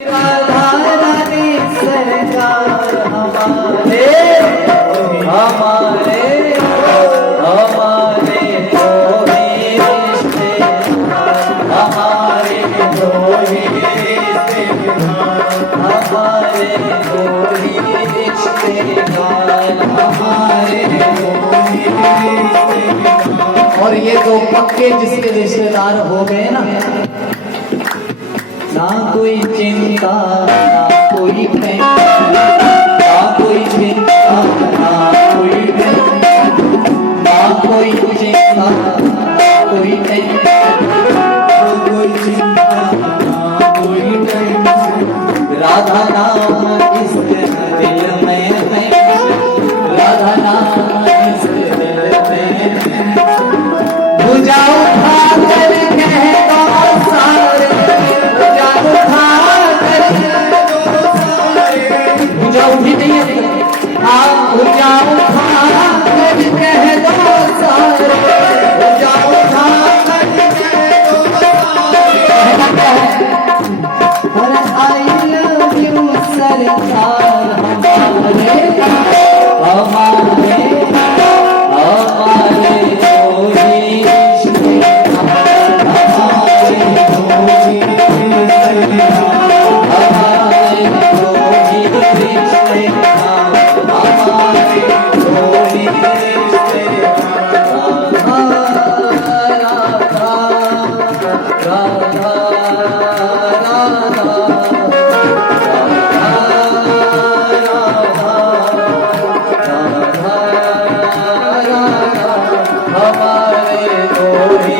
राधा रानी सरकार हमारे हमारे हमारे तो ही रिश्तेदार हमारे तो ही रिश्तेदार हमारे तो ही रिश्तेदार हमारे तो ही रिश्तेदार। और ये दो पक्के जिसके रिश्तेदार हो गए ना कोई चिंता ना कोई टेंशन ना कोई चिंता ना कोई टेंशन ना कोई चिंता ना कोई टेंशन ना कोई चिंता ना कोई टेंशन। राधा नाम इस दिल में है राधा नाम इस दिल में बुझा उठा कर कह दो सारे उठी नहीं है आप जाओ कर कह दो सारे जाओ और आई लव यू सरकार हमारे हमारे हमारे कोई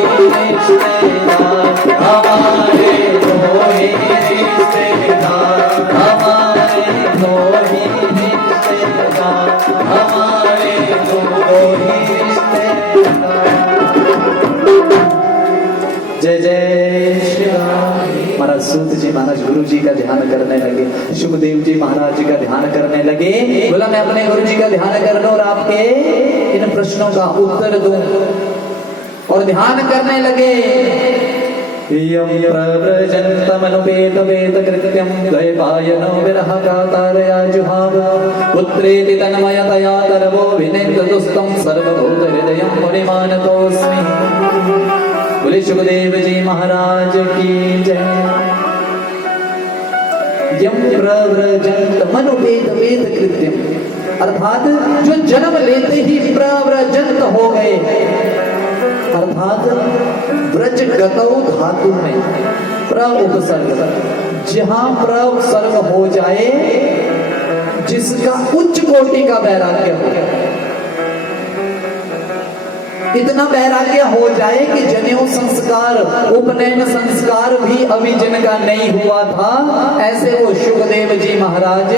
जय जय श्री राम। महाराज सूत जी महाराज गुरु जी का ध्यान करने लगे, सुखदेव जी महाराज जी का ध्यान करने लगे। बोला मैं अपने गुरु जी का ध्यान कर लूं और आपके इन प्रश्नों का उत्तर दूं और ध्यान करने लगे। यं प्रव्रजन्तमनुपेत वेद कृत्यं द्वैपायनो विरह कातारया जुहाव पुत्रेति तन्मयतया तरवो विनेन्द्रदुस्तं सर्वभूत हृदयं मुनिमानतोऽस्मि। बोले सुखदेव जी महाराज की जय। यं प्रव्रजन्तम अनुपेत वेद कृत्यम अर्थात जो जन्म लेते ही प्रव्रजंत हो गए अर्थात व्रज गतौ धातु में प्र उपसर्ग जहां प्र उपसर्ग हो जाए जिसका उच्च कोटि का वैराग्य हो इतना वैराग्य हो जाए कि जनेऊ संस्कार उपनयन संस्कार भी अभी जिनका नहीं हुआ था ऐसे वो सुखदेव जी महाराज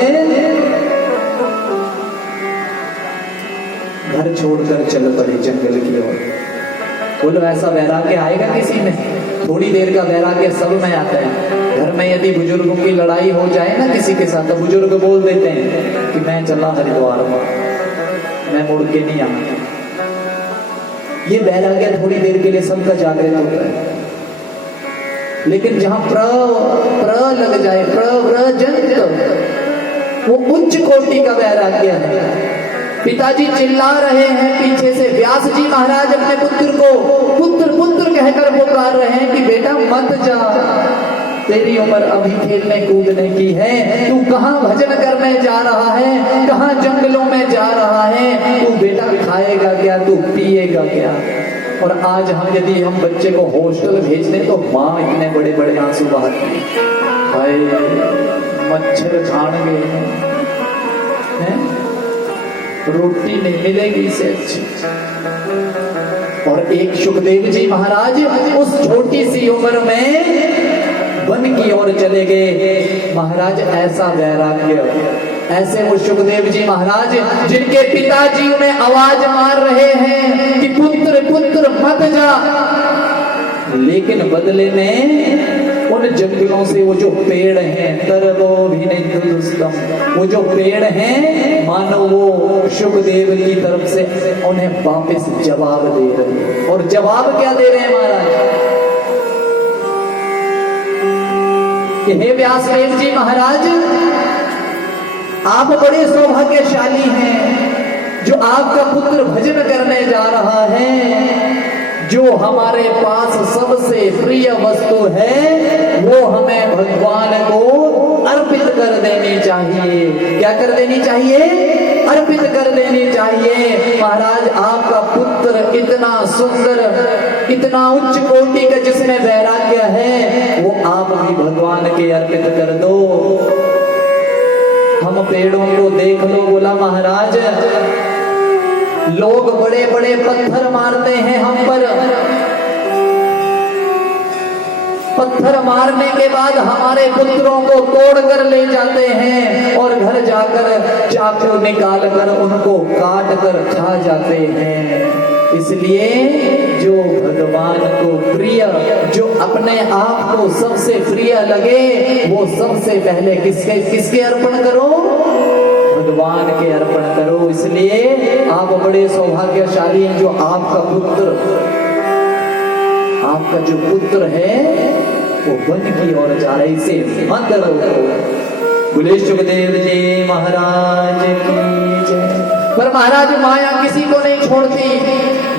घर छोड़कर चल पड़े जंगल की ओर। बोलो ऐसा वैराग्य आएगा किसी में? थोड़ी देर का वैराग्य सब में आता है। घर में यदि बुजुर्गों की लड़ाई हो जाए ना किसी के साथ तो बुजुर्ग बोल देते हैं कि मैं चला हरिद्वार में, मैं मुड़ के नहीं आऊंगा। ये वैराग्य थोड़ी देर के लिए सबका जागृत होता है, लेकिन जहां प्र लग जाए प्रव्रजंत वो उच्च कोटि का वैराग्य है। पिताजी चिल्ला रहे हैं पीछे से, व्यास जी महाराज अपने पुत्र को पुत्र पुत्र कहकर पुकार रहे हैं कि बेटा मत जा, तेरी उम्र अभी खेलने कूदने की है, तू कहाँ भजन करने जा रहा है, कहाँ जंगलों में जा रहा है, तू बेटा खाएगा क्या, तू पिएगा क्या। और आज हम यदि हम बच्चे को हॉस्टल भेज दें तो माँ इतने बड़े बड़े आंसू बहाती है, हाय मच्छर खान गए हैं, रोटी नहीं मिलेगी इसे अच्छी। और एक सुखदेव जी महाराज उस छोटी सी उम्र में वन की ओर चले गए। महाराज ऐसा वैराग्य, ऐसे वो सुखदेव जी महाराज जिनके पिताजी उन्हें आवाज मार रहे हैं कि पुत्र पुत्र मत जा, लेकिन बदले में उन जंगलों से वो जो पेड़ हैं तरवो विनेन्द्रदुस्तम, वो जो पेड़ हैं मानो वो सुखदेव की तरफ से उन्हें वापस जवाब दे रहे हैं। और जवाब क्या दे रहे हैं महाराज? कि हे व्यासदेव जी महाराज, आप बड़े सौभाग्यशाली हैं जो आपका पुत्र भजन करने जा रहा है। जो हमारे पास सबसे प्रिय वस्तु है वो हमें भगवान को अर्पित कर देनी चाहिए। क्या कर देनी चाहिए? अर्पित कर देनी चाहिए। महाराज, आपका पुत्र इतना सुंदर, इतना उच्च कोटि का जिसमें वैराग्य है, वो आप भी भगवान के अर्पित कर दो। हम पेड़ों को देख लो, बोला महाराज, लोग बड़े बड़े पत्थर मारते हैं हम पर। पत्थर मारने के बाद हमारे पुत्रों को तोड़ कर ले जाते हैं और घर जाकर चाकू निकाल कर उनको काट कर खा जाते हैं। इसलिए जो भगवान को प्रिय, जो अपने आप को सबसे प्रिय लगे, वो सबसे पहले किसके अर्पण करो? भगवान के अर्पण करो। इसलिए आप बड़े सौभाग्यशाली हैं जो आपका जो पुत्र है वो वन की ओर जा रहे। इसे मत रोको। बोले सुखदेव जी महाराज की जय। पर महाराज, माया किसी को नहीं छोड़ती।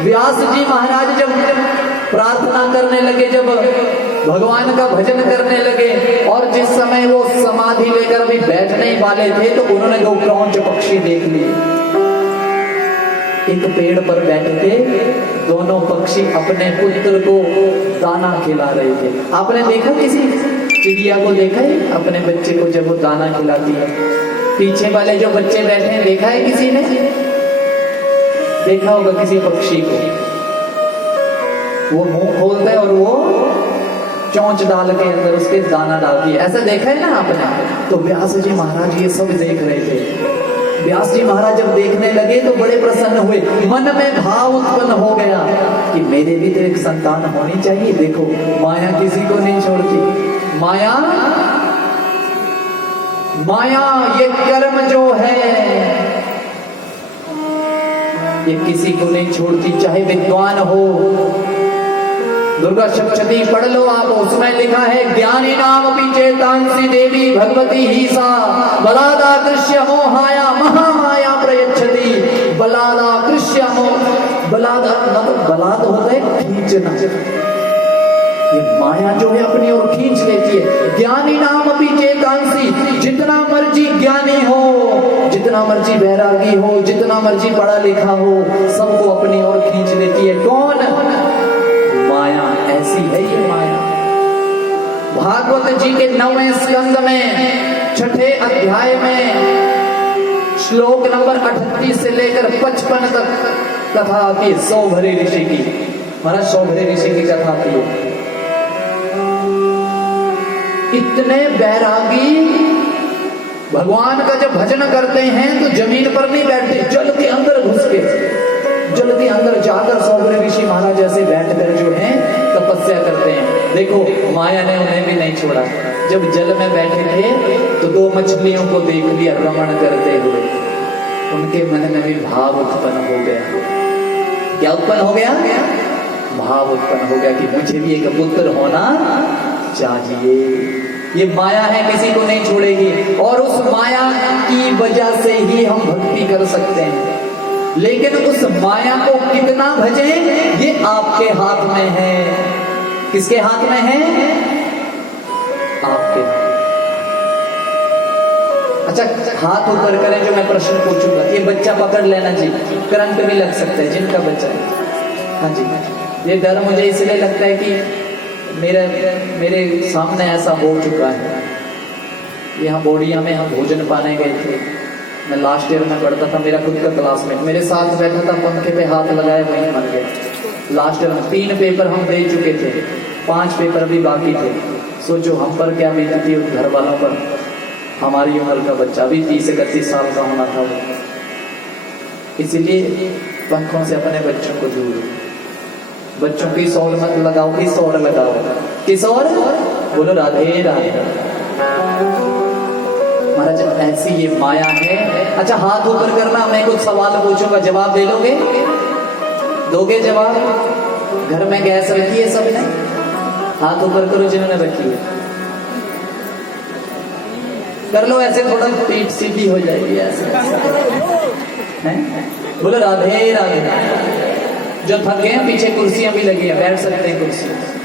व्यास जी महाराज जब प्रार्थना करने लगे, जब भगवान का भजन करने लगे, और जिस समय वो समाधि लेकर भी बैठने ही वाले थे तो उन्होंने दो क्रौंच पक्षी देख लिए। एक पेड़ पर बैठ के दोनों पक्षी अपने पुत्र को दाना खिला रहे थे। आपने देखा किसी चिड़िया को? देखा है अपने बच्चे को जब वो दाना खिलाती है? पीछे वाले जो बच्चे बैठे हैं, देखा है किसी ने? देखा होगा किसी पक्षी को। वो मुंह खोलता है और वो चोंच डाल के अंदर उसके दाना डालती है। ऐसा देखा है ना आपने? तो व्यास जी महाराज ये सब देख रहे थे। व्यास जी महाराज जब देखने लगे तो बड़े प्रसन्न हुए। मन में भाव उत्पन्न हो गया कि मेरे भी तो एक संतान होनी चाहिए। देखो, माया किसी को नहीं छोड़ती। माया ये कर्म जो है ये किसी को नहीं छोड़ती, चाहे विद्वान हो। दुर्गा सप्तशती पढ़ लो आप, उसमें लिखा है ज्ञानी नाम चेतांसी देवी भगवती ही सा बलादाकृष्य मोहाया महामाया प्रयच्छति। बलादाकृष्य बलाद होता है खींचना। ये माया जो है अपनी ओर खींच लेती है। ज्ञानी नाम अपनी चेतांसी, जितना मर्जी ज्ञानी हो, जितना मर्जी वैरागी हो, जितना मर्जी पढ़ा लिखा हो, सबको अपनी ओर खींच लेती है। कौन? माया। ऐसी है ये माया। भागवत जी के 9वें स्कंद में 6ठे अध्याय में श्लोक नंबर 38 से लेकर 55 तक कथा आती है सौभरी ऋषि की। महाराज, सौभरी ऋषि की कथा आती है। इतने बैरागी भगवान का जब भजन करते हैं तो जमीन पर नहीं बैठते, जल के अंदर घुस के, जल के अंदर जाकर सौभरी ऋषि महाराज ऐसे बैठकर जो है तपस्या करते हैं। देखो, माया ने उन्हें भी नहीं छोड़ा। जब जल में बैठे थे तो दो मछलियों को देख लिया रमण करते हुए। उनके मन में भी भाव उत्पन्न हो गया। क्या उत्पन्न हो गया? भाव उत्पन्न हो गया कि मुझे भी एक पुत्र होना चाहिए। ये माया है, किसी को नहीं छोड़ेगी। और उस माया की वजह से ही हम भक्ति कर सकते हैं। लेकिन उस माया को कितना भजें ये आपके हाथ में है। किसके हाथ में है? आपके। अच्छा, हाथ ऊपर करें जो मैं प्रश्न पूछूंगा। ये बच्चा पकड़ लेना जी, करंट भी लग सकता है जिनका बच्चा है। हाँ जी, ये डर मुझे इसलिए लगता है कि मेरे सामने ऐसा हो चुका है। यहाँ बोडिया में हम भोजन पाने गए थे। मैं लास्ट ईयर में पढ़ता था। मेरा खुद का क्लासमेट मेरे साथ बैठा था, पंखे पे हाथ लगाया, वहीं मर गया। लास्ट ईयर में 3 पेपर हम दे चुके थे, 5 पेपर भी बाकी थे। सोचो हम पर क्या बीतती उन घर वालों पर। हमारी उम्र का बच्चा भी 30-31 साल का होना था वो। इसलिए पंखों से अपने बच्चों को दूर। बच्चों की सौर मत लगाओ, किस और लगाओ? किस और? बोलो राधे राधे। महाराज, ऐसी ये माया है। अच्छा, हाथ ऊपर करना। मैं कुछ सवाल पूछूंगा, जवाब दे लोगे? दोगे जवाब? घर में गैस रखी है सबने? हाथ ऊपर करो जिन्होंने रखी है। कर लो ऐसे, थोड़ा पीठ सीधी हो जाएगी ऐसे हैं। बोलो राधे राधे। जो थक गए हैं पीछे कुर्सियां भी लगी है, बैठ सकते हैं कुर्सी।